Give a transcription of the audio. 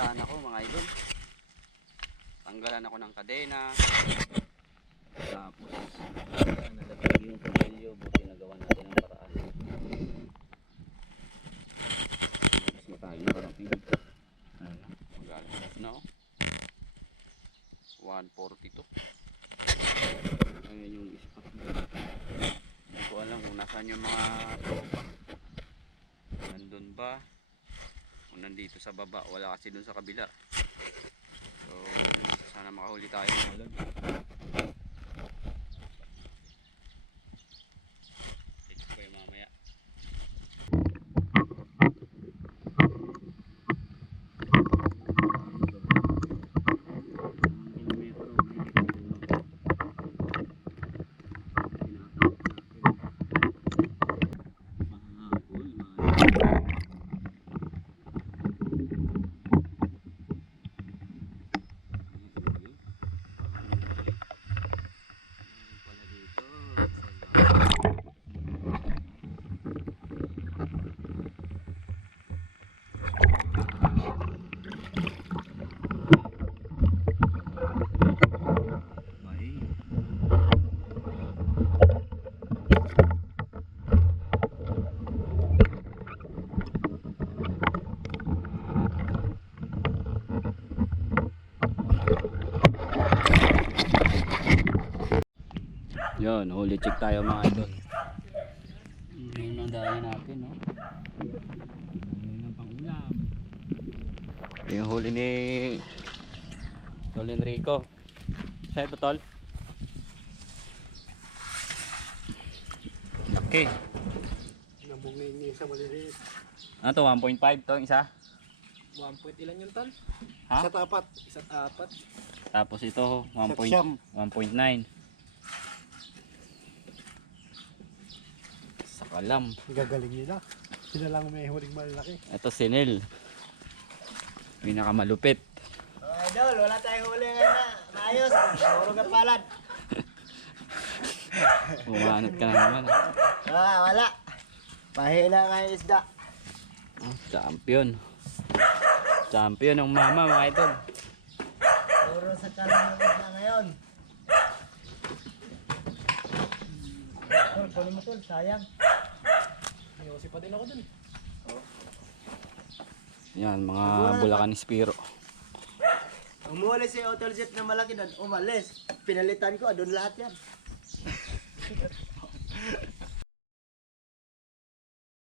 paraan ako mga idol. Tanggalan ako ng kadena. Tapos nalagay yung tornilyo. Buti nagawa natin ang paraan. Tapos matagin na karapin. Mag-alas na oh. 142. Ayan yung ispat. Hindi ko alam kung nasaan yung mga tropa. Nandun ba? Kung nandito sa baba. Wala kasi dun sa kabila. So sana makahuli tayo ng ulan. Check ko yung mamaya. Yun, huli check tayo mga idol. Yun ang daya natin, no? Yun ang pangulam. Yung huli ni Tol Enrico. Saan ito, Tol? Laki. Nabungin niya sa maliliit. Ano to, 1.5 to, isa? 1 point ilan yun, Tol? Ha? Isa't apat. Isa't apat. Tapos ito, 1.9. Sakalam. Gagaling nila. Sila lang may huling malaki. Ito si Nel. Pinakamalupit. Idol, wala tayong huli ngayon na. Maayos. Puro ka palad. Umanot ka na naman. Wala. Pahila nga yung isda. Oh, champion. Champion ng mama mga idol. Puro sa kanan ng isda ngayon. Tol, kunin mo, Tol. Sayang. Yosi pa din ako dun. Yan, mga Bulacan Spiro. Umuwi si Hotel Jet na malaki doon. Umalis. Pinalitan ko. Doon lahat yan.